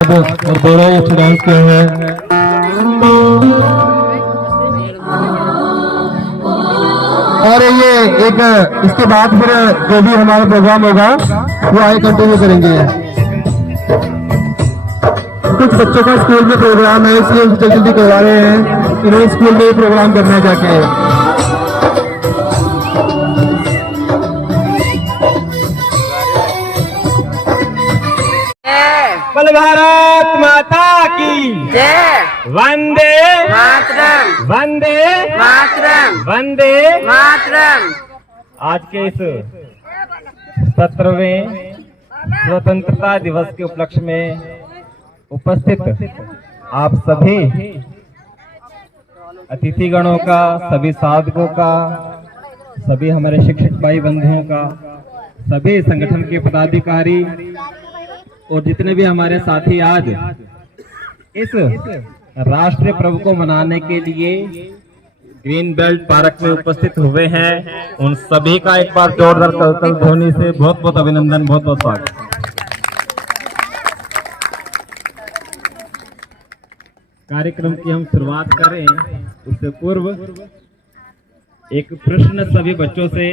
और दोनों ही अच्छे डांस किए हैं। और ये एक इसके बाद फिर जो भी हमारा प्रोग्राम होगा वो आगे कंटिन्यू करेंगे। कुछ बच्चों का स्कूल में प्रोग्राम है इसलिए जल्दी जल्दी करवा रहे हैं, इन्हें स्कूल में प्रोग्राम करना है जाके। बोल भारत माता की जय। वंदे मातरम। वंदे मातरम। वंदे मातरम। आज के इस 17वें स्वतंत्रता दिवस के उपलक्ष्य में उपस्थित आप सभी अतिथिगणों का, सभी साधकों का, सभी हमारे शिक्षक भाई बंधुओं का, सभी संगठन के पदाधिकारी और जितने भी हमारे साथी आज इस राष्ट्रीय पर्व को मनाने के लिए ग्रीन बेल्ट पार्क में उपस्थित हुए हैं, उन सभी का एक बार जोरदार करतल ध्वनि से बहुत बहुत अभिनंदन, बहुत बहुत स्वागत। कार्यक्रम की हम शुरुआत करें उससे पूर्व एक प्रश्न सभी बच्चों से।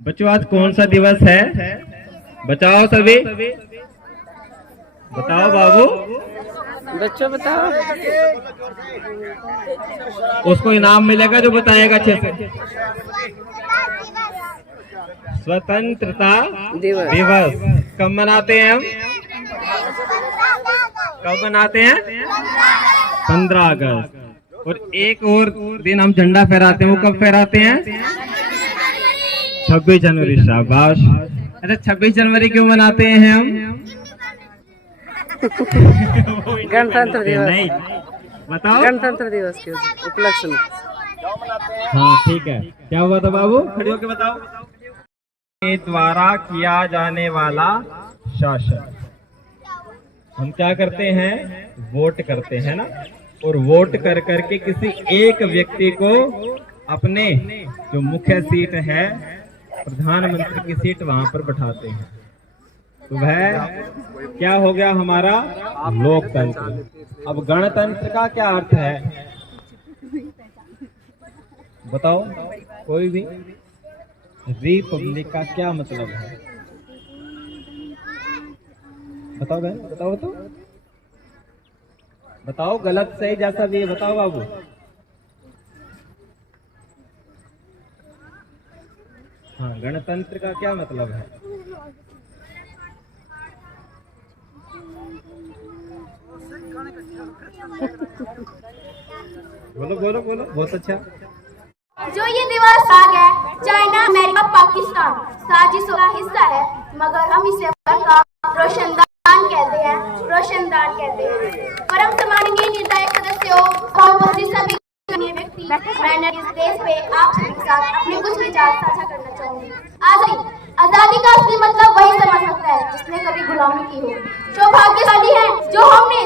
बच्चों आज कौन सा दिवस है? बताओ सभी, बताओ बाबू। बच्चों बताओ। उसको इनाम मिलेगा जो बताएगा अच्छे से। स्वतंत्रता दिवस कब मनाते हैं हम? कब मनाते हैं? 15 अगस्त। और एक और दिन हम झंडा फहराते हैं, वो कब फहराते हैं? 26 जनवरी। शाबाश। अच्छा 26 जनवरी क्यों मनाते हैं हम? गणतंत्र दिवस। नहीं, बताओ। गणतंत्र दिवस के उपलक्ष्य में। हाँ ठीक है। क्या हुआ था बाबू? खड़े होके बताओ। के द्वारा किया जाने वाला शासन। हम क्या करते हैं? वोट करते हैं ना। और वोट कर करके किसी एक व्यक्ति को अपने जो मुख्य सीट है, प्रधानमंत्री की सीट, वहां पर बैठाते हैं। तो वह क्या हो गया हमारा? लोकतंत्र। अब गणतंत्र का क्या अर्थ है बताओ कोई भी? रिपब्लिक का क्या मतलब है? बताओ बहन, बताओ तो बताओ। गलत सही जैसा भी है बताओ बाबू। हाँ, गणतंत्र का क्या मतलब है? बोलो बोलो बोलो। बहुत अच्छा। जो ये दिवस आ गया, चाइना, अमेरिका, पाकिस्तान साजिशों का हिस्सा है, मगर हम इसे रोशनदान कहते हैं, रोशनदान कहते हैं। परम सम्माननीय निर्णायक सदस्यों, सभी व्यक्ति, मैंने इस देश पे आप सभी के साथ अपने कुछ विचार साझा करना चाहूंगी। आजादी का असली मतलब वही समझ सकता है जिसने कभी गुलामी की हो। सौभाग्यशाली है जो हमने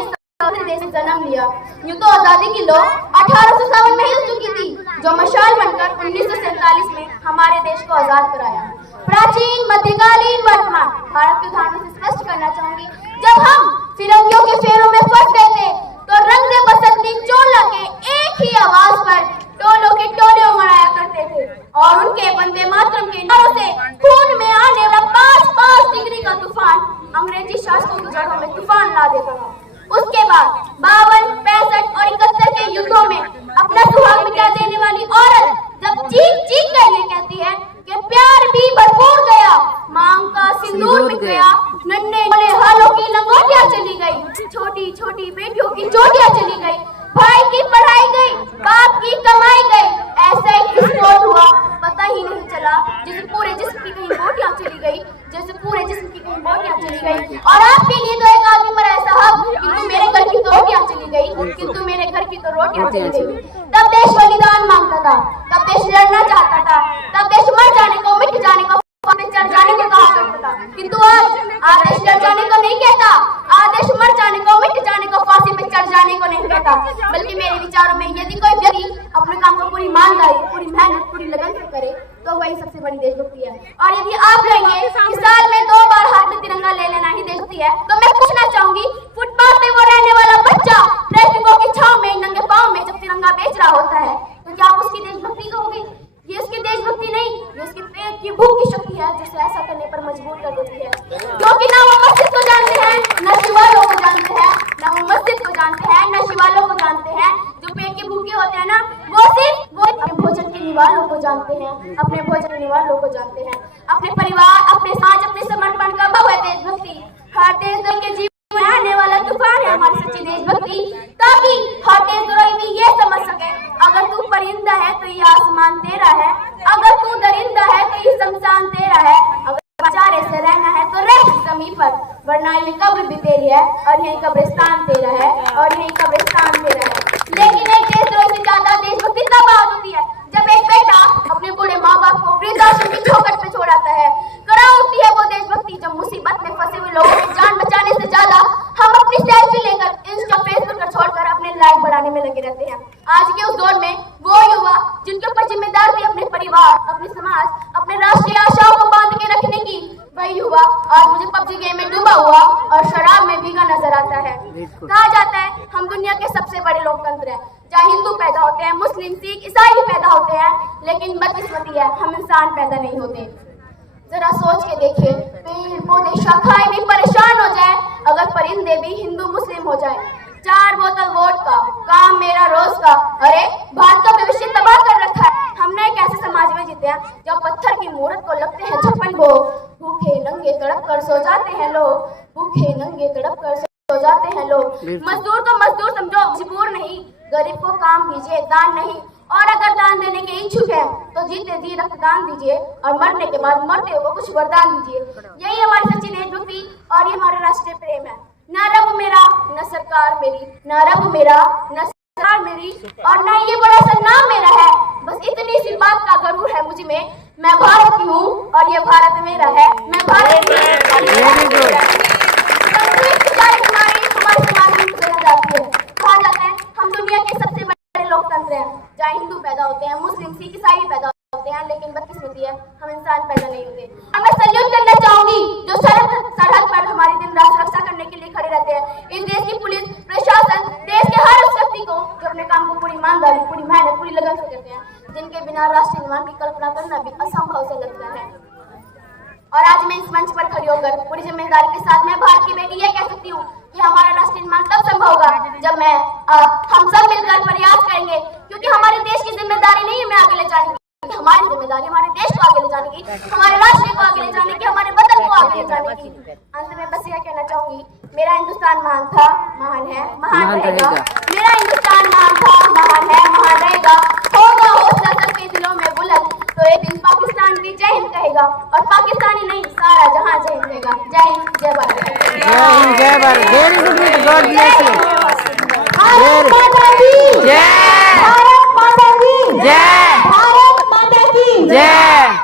देश में जन्म लिया। यूं तो आजादी की लौ 1857 में हिल चुकी थी, जो मशाल बनकर 1947 में हमारे देश को आजाद कराया। प्राचीन, मध्यकालीन, वर्तमान भारत के उदाहरणों से स्पष्ट करना चाहूंगी। जब हम फिरंगियों के फेरों में फंस गए थे तो रंग दे बसंती चोला के एक ही आवाज पर टोलों के टोले मराया करते थे और उनके वंदे मातरम के नारों से खून में आने वाला 5-5 डिग्री का तूफान अंग्रेजी शासकों की जड़ों में तूफान ला देता था। उसके बाद 52, 65 और 71 के युद्धों में अपना सुहाग मिटा देने वाली औरत जब चीख चीख करके कहती है कि प्यार भी भरपूर गया, मांग का सिंदूर मिट गया, नन्हे नन्हे हालों की लंगोटियां चली गई, छोटी छोटी बेटियों की चोटियां चली गई, भाई की पढ़ाई गई, बाप की कमाई गई, ऐसा एक विस्फोट हुआ पता ही नहीं चला, जैसे पूरे जिस्म की कहीं बोटियां चली गई, जैसे पूरे जिस्म की कहीं बोटियां चली गई। और आपके लिए तो एक आदमी मरा है साहब, किंतु मेरे घर की तो रोटियां चली गई, किंतु मेरे घर की तो रोटियां चली गई। तब देश बलिदान मांगता था, तब देश लड़ना चाहता था, तब देश मर जाने को, मिट जाने को, चढ़ जाने को कहा करता था। किंतु आज आदेश लड़ जाने को नहीं कहता, आदेश मर जाने को, मिट जाने को, फांसी पे चढ़ जाने को नहीं कहता। बल्कि मेरे विचारों में यदि कोई व्यक्ति अपने काम को पूरी ईमानदारी, पूरी मेहनत, पूरी लगन से करे तो तो वही सबसे बड़ी देशभक्ति है। और यदि आप कहेंगे कि साल में 2 बार हाथ में तिरंगा ले लेना ही देशभक्ति है, तो मैं पूछना चाहूंगी, फुटपाथ पे वो रहने वाला बच्चा ट्रैफिकों की छांव में नंगे पांव में जब तिरंगा बेच रहा होता है, तो क्या आप उसकी देशभक्ति कहोगे? ये उसकी देशभक्ति नहीं, ये उसकी पेट की भूख की शक्ति है जिसे ऐसा करने पर मजबूर कर देती है। क्योंकि ना वो मस्जिद को जानते हैं, न शिवालों को जानते हैं, ना वो मस्जिद को जानते हैं, न शिवालों को जानते हैं। जो पेट के भूखे होते हैं ना, वो सिर्फ वो अपने भोजन के निवालों को जानते हैं, अपने भोजन के निवालों को जानते हैं। अपने परिवार, अपने साथ, अपने समर्पण का भाव है देशभक्ति। हर देशद्रोही के जीवन में आने वाला तूफान है हमारी सच्ची देशभक्ति, ताकि हर देशद्रोही भी ये समझ सके, अगर तू परिंदा है तो ये आसमान तेरा है, अगर तू दरिंदा है तो ये शमशान तेरा है, अगर बेचारे से रहना है तो रह जमीन पर, वरना ये कब्र भी तेरी है और यही कब्रिस्तान तेरा है और यही कब्रिस्तान तेरा है। लेकिन एक देशद्रोही से ज्यादा देशभक्ति तब बात होती है जब एक बेटा अपने बूढ़े माँ बाप को वृद्धाश्रम की चौखट पे छोड़ाता है। करा होती है वो देशभक्ति जब मुसीबत में फंसे हुए लोगों की जान बचाने से ज्यादा हम अपनी सेल्फी लेकर इंस्टा फेसबुक पर छोड़कर अपने लाइक बढ़ाने में लगे रहते हैं। आज के उस दौर में वो युवा जिनके ऊपर जिम्मेदार थी अपने परिवार, अपने समाज, अपने राष्ट्रीय आशाओं को बांध के रखने की, वही युवा आज मुझे पबजी गेम में डूबा हुआ और शराब में भीगा नजर आता है। कहा जाता है हम दुनिया के सबसे बड़े लोकतंत्र हैं, जहाँ हिंदू पैदा होते हैं, मुस्लिम, सिख, ईसाई पैदा होते हैं, लेकिन बदकिस्मती है हम इंसान पैदा नहीं होते। जरा सोच के देखिए, पेड़ पौधे शाखाएं भी परेशान हो जाए अगर परिंदे भी हिंदू मुस्लिम हो जाए। 4 बोतल वोट का काम मेरा रोज का, अरे भारत का भविष्य तबाह कर रखा है। हमने एक ऐसे समाज में जीते हैं जब पत्थर की मूर्त को लगते हैं 56 भोग, भूखे नंगे तड़प कर सो जाते हैं लोग, भूखे नंगे तड़प कर सो जाते हैं लोग। मजदूर को मजदूर समझो, मजबूर नहीं, गरीब को काम दीजिए, दान नहीं। और अगर दान देने के इच्छुक हैं तो जीते जी रक्तदान दीजिए और मरने के बाद मरते हुए कुछ वरदान दीजिए। यही हमारी सच्ची देशभक्ति और ये हमारा राष्ट्रीय प्रेम है। न रब मेरा, न सरकार मेरी, न रब मेरा, न सरकार मेरी, और न ये बड़ा सा नाम मेरा है। बस इतनी सी बात का गरूर है मुझ में, मैं भारत की हूँ और ये भारत मेरा है। मैं भारत की हमारे समाज में जाती है। कहा जाता है हम दुनिया के सबसे बड़े लोकतंत्र हैं, जहाँ हिंदू पैदा होते हैं, मुस्लिम, सिख, ईसाई पैदा होते हैं, लेकिन बदकिस्मती है हम इंसान पैदा नहीं होते। और मैं सल्यूट करना चाहूंगी जो सरहद पर हमारी दिन रात सुरक्षा करने के लिए खड़े रहते हैं। इस देश की पुलिस प्रशासन, देश के हर उस व्यक्ति को जो अपने काम को पूरी ईमानदारी, पूरी मेहनत, पूरी लगन से करते हैं, जिनके बिना राष्ट्र निर्माण की कल्पना करना भी असंभव से लगता है। और आज मैं इस मंच पर खड़ी होकर पूरी जिम्मेदारी के साथ मैं भारत की बेटी ये कह सकती हूँ कि हमारा राष्ट्र निर्माण तब संभव होगा जब हम सब मिलकर प्रयास करेंगे, क्योंकि हमारे देश की जिम्मेदारी नहीं है मैं आगे ले जाने की, हमारी जिम्मेदारी हमारे देश को आगे ले जाने की, हमारे राष्ट्र को आगे ले जाने की, हमारे वतन को आगे ले जाने की। अंत में बस यह कहना चाहूंगी, मेरा हिंदुस्तान महान था, महान है, महान रहेगा। मेरा हिंदुस्तान महान था, महान है, महान रहेगा। होगा हौसला सबके दिलों में बुलंद, तो एक दिन पाकिस्तान भी जय हिंद कहेगा, और पाकिस्तानी नहीं सारा जहां जय हिंद कहेगा। जय हिंद, जय भारत। जय हिंद, जय Bharat. Very good, God bless you. Bharat माता की जय, भारत माता की जय, भारत माता की जय।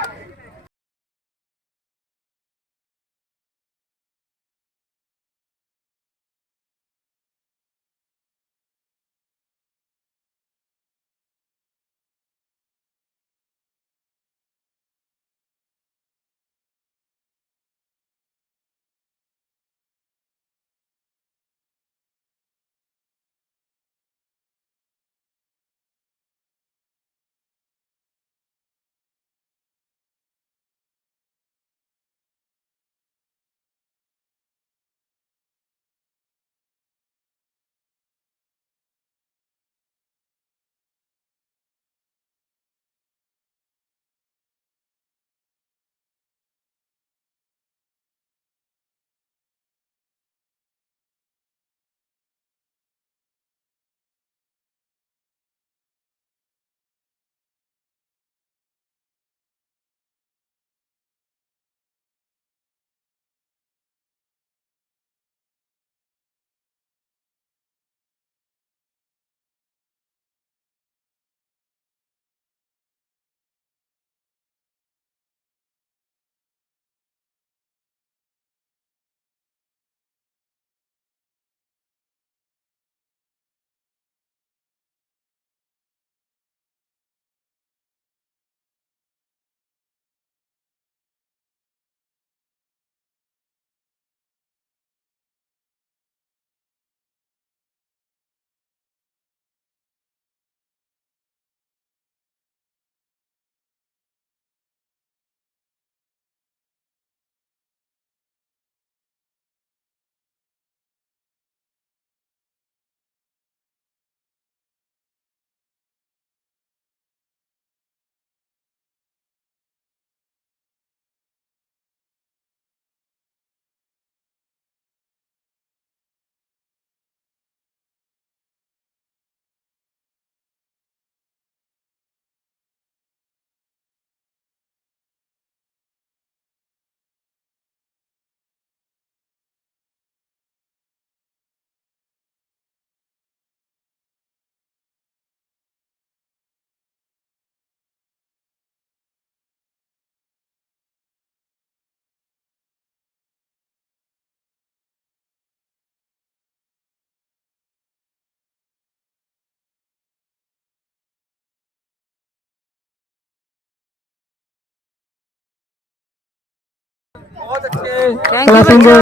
थैंक यू क्लासिंग बच्चों।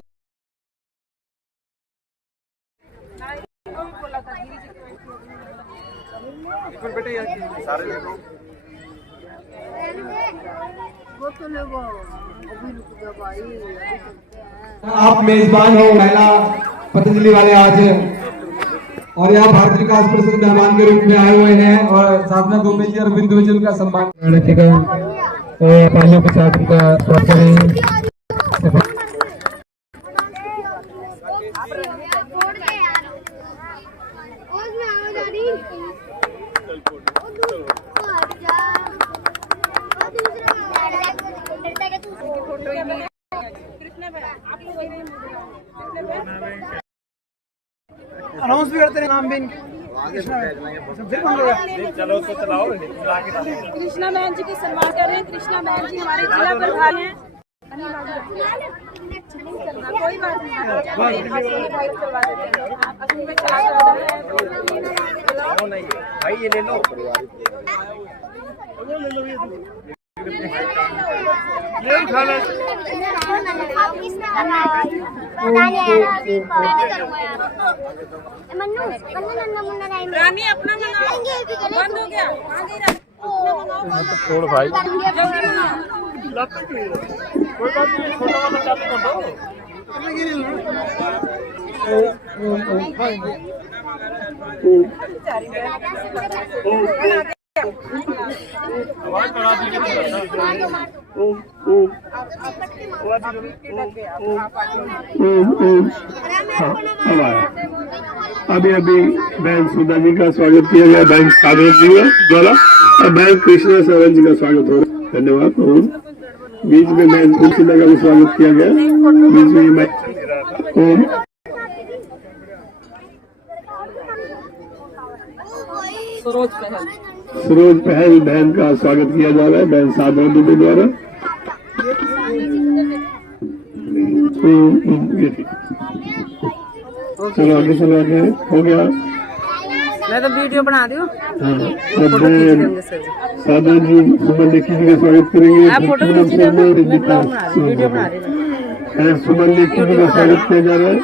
आप मेजबान हो महिला पतंजलि वाले आज, और यहाँ भारत विकास परिषद मेहमान के रूप में आए हुए हैं, और साधना गोपी जी और बिंदु जी उनका सम्मान तालियों के साथ उनका स्वागत करें। अनाउंस भी करते हैं नाम भी चलो उसको चलाओ। कृष्णा बहन जी की सम्मान कर रहे हैं। कृष्णा बहन जी हमारे जिला प्रधान हैं। कोई बात नहीं, चलवा देते हैं। असली में चला नहीं भाई ये ले लो। रानी अपना बंद हो गया। छोड़ भाई अभी बहन सुधा जी का स्वागत किया गया, बहन साधु जी द्वारा, और बहन कृष्णा सरन जी का स्वागत हो रहा है। धन्यवाद। और बीच में बहन तुलसीदा का भी स्वागत किया गया। बीच में मैं सरोज पहल बहन का स्वागत किया जा रहा है, बहन साधु जी द्वारा। चलो आगे चलो, आगे हो गया। मैं तो वीडियो बना रही हूँ। साधु जी सुमन लेखी जी का स्वागत करेंगे। आप फोटो वीडियो बना रही हूँ। सुमन लेखी जी का स्वागत किया जा रहा है।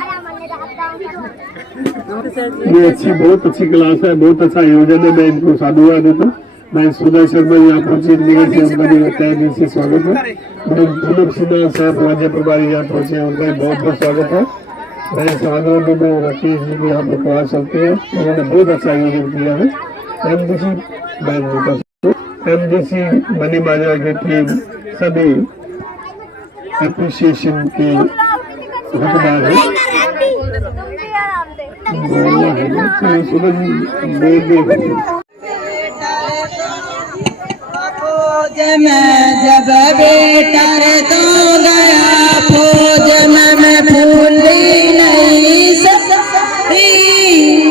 ये बहुत अच्छी क्लास है, बहुत अच्छा आयोजन है। मैं इनको साधुवाद देता हूँ। मैं सुधा शर्मा यहाँ पहुंचे, निगम से उनका भी तय दिल से स्वागत है। मैं दिलीप सिन्हा साहब राज्य प्रभारी यहाँ पहुंचे, उनका बहुत बहुत स्वागत है। मैं साधु में राकेश जी भी यहाँ पर क्लास चलते हैं, उन्होंने बहुत अच्छा आयोजन किया है। एमडीसी मनी बाजार की टीम सभी एप्रिसिएशन की हकदार है। फौज में जब बेटा रे तो गया, फौज में मैं भूली नहीं सकती।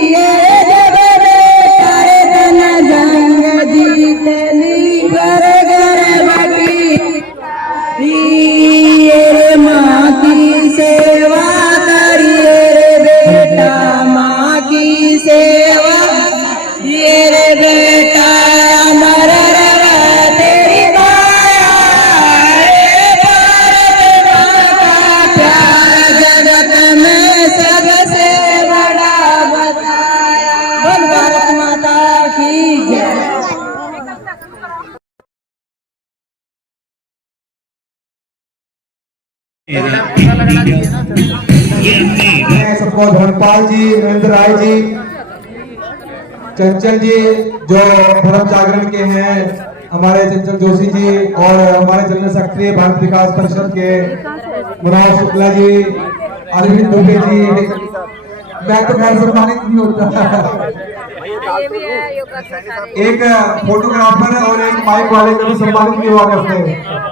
ये जब बेटा रे तन जंग जीतनी घर घर बटी। ये माँ की सेवा करिए रे बेटा, माँ की सेवा। ये रे बेटा अमर सबको धर्मपाल जी, नरेंद्र राय जी, चंचल जी जो धर्म जागरण के हैं, हमारे चंचल जोशी जी, और हमारे जनरल सेक्रेटरी भारत विकास परिषद के मुराद शुक्ला जी, अरविंद दुबे जी। मैं तो खैर सम्मानित नहीं होता। एक फोटोग्राफर और एक माइक वाले को भी सम्मानित नहीं हुआ करते हैं।